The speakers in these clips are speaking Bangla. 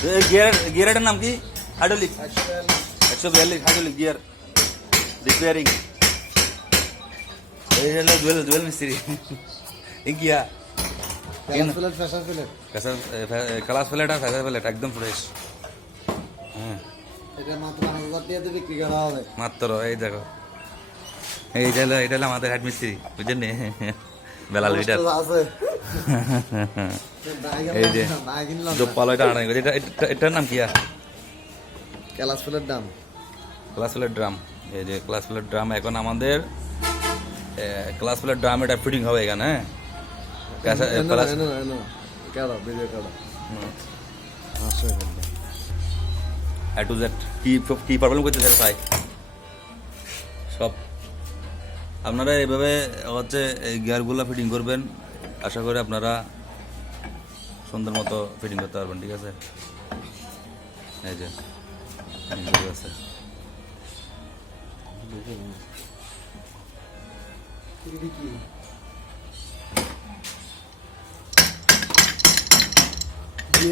গিয়ার গিয়ারের নাম কি হাইড্রোলিক একশো বিয়াল্লিশ হাইড্রোলিক গিয়ার রিপেয়ারিং এই হলো জুয়েল জুয়েল মিস্ত্রি ইঙ্কিয়া ক্লাস প্লেট আর ফেসার প্লেট একদম ফ্রেশ হ্যাঁ মাত্র এই দেখো হলো এটা হলো আমাদের হেড মিস্ত্রি বুঝছেন বেলাল লিটার আছে এই যে নাই এটা আনাই এটা এটা- এটার নাম কি আর ড্রাম এই যে ড্রাম এখন আমাদের ড্রাম এটা ফিটিং হবে এখানে হ্যাঁ Z. কি কি প্রবলেম সব আপনারা এইভাবে হচ্ছে এই গিয়ারগুলো ফিটিং করবেন আশা করি আপনারা সুন্দর মতো ফিটিং করতে পারবেন ঠিক আছে? এই যে আছে। ये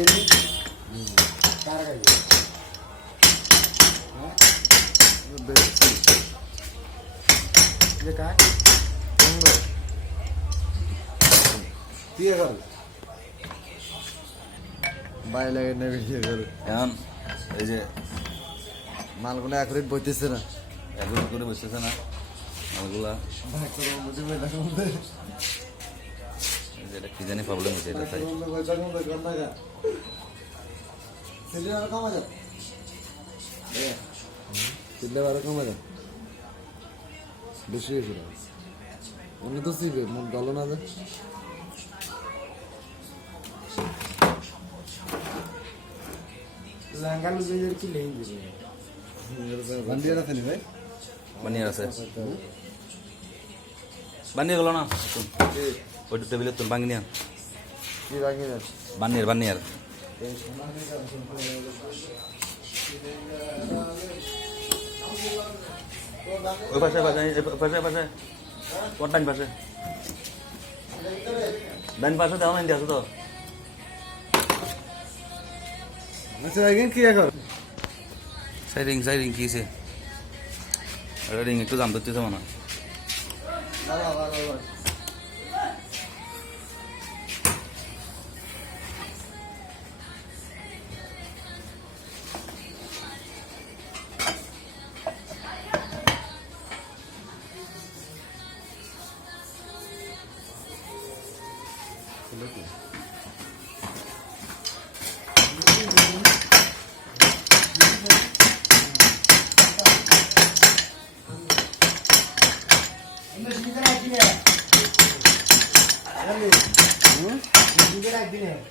দিয়ে কর বাইরে লাগে নেবে দিয়ে কর। এখন এই যে মালগুলো একরিট বইতেছে না। এগুলো করে বসতেছে না মালগুলা। এটা কি জানি প্রবলেম হচ্ছে এটা তাই। চিল্লে বারো কমে যান বেশি হয়েছিল অন্য তো সিবে মন গেল না যে। বানিয়ে আছে বানিয়ে গেল না ওইটা তোর ভাঙি নিয়ে বানিয়ার বানিয়ার ওই পাশে পাশে পাশে পাশে কোন ডান পাশে ডান পাশে দেওয়া না আছে তো আচ্ছা এখন কি এখন সাইডিং সাইডিং কি আছে? রিং একটু দাম ধরতেছে মনে হয়।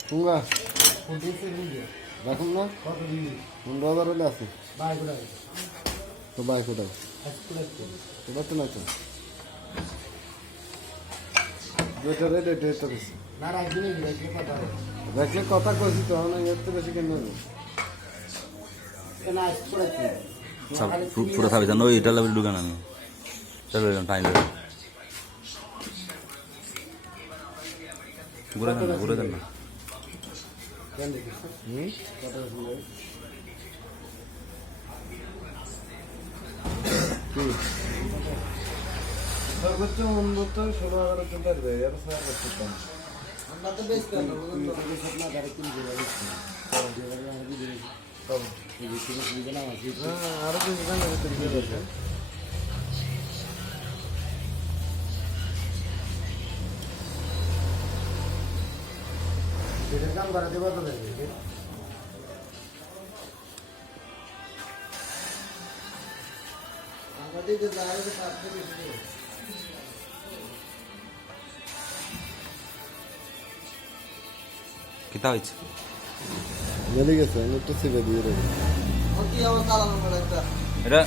তুঙ্গা রাখুন না। পনেরো হাজার হলে আছে। তো বাইক ওটাই এবার তো না তো। দুইটা রেট এটা এটা বেশি দেখলে কথা কইছি তো না এর তো বেশি কেন পুরো থাকবে জানো আমি। চলো টাইম ঘুরে দেন না ঘুরে দেন না হুম কথা কইছি ভাই। কি সর্বোচ্চ উন্নত ষোলো হাজার চলতে পারবে এর করতে আমরা তো বেশ করব না গাড়ি কিনতে পারি আরও বেশি সেটার দাম বাড়াতে আমাদের যে তার থেকে কিতা হয়েছে গেলে গেছে আমি একটু সিবে দিয়ে দেবো এটা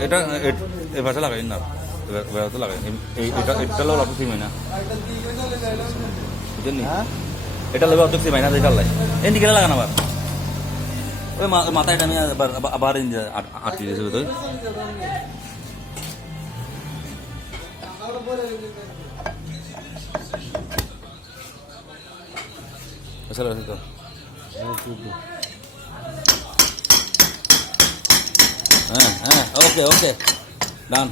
এটা এ- এই ভাষা লাগাই না। এবার- তো লাগাই। এটা এটা অত সিমাই না। বুঝলেন নি? Itu oke, oke. Dan.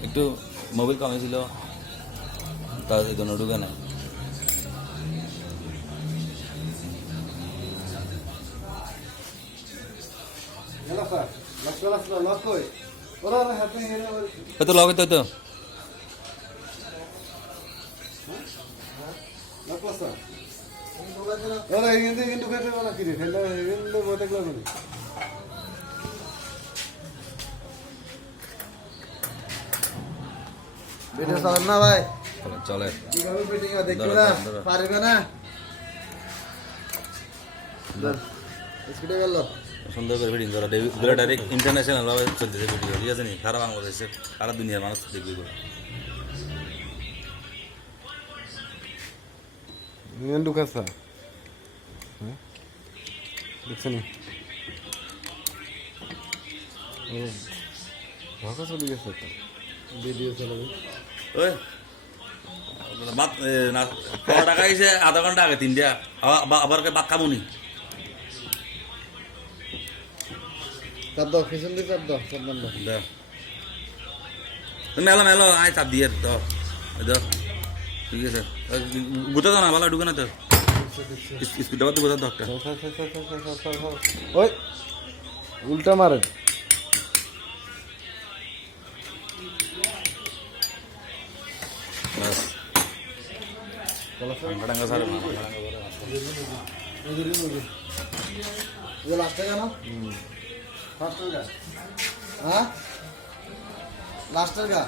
Itu mobil kami sih loh. তার এই জন্য ঢুকে না তো লগে তো তো। ভিডিও চালান না ভাই। চলে, ধরো, ধরো, ধরো। পারবে না? সুন্দর করে ভিডিও করা এগুলো ডাইরেক্ট ইন্টারন্যাশনাল ভাবে চলতেছে ভিডিও ঠিক আছে নি? সারা বাংলাদেশে সারা দুনিয়ার মানুষ দেখবে এগুলো। ঢুকাছা দেখছেন ভাকা চলে গেছে ভিডিও চালাবে ওই ভাত আধা ঘণ্টা আগে তিন আবার- ভাত মেলো মেলো আয় চাপ দিয়ে তো ঠিক আছে গুতা দাও না ভালো ঢুকে না তো স্পিড আবার গুতা দাও ওই উল্টা মারে అంగడంగా సార్ ఇది లాస్టేగానా లాస్టర్గా లాస్టర్గా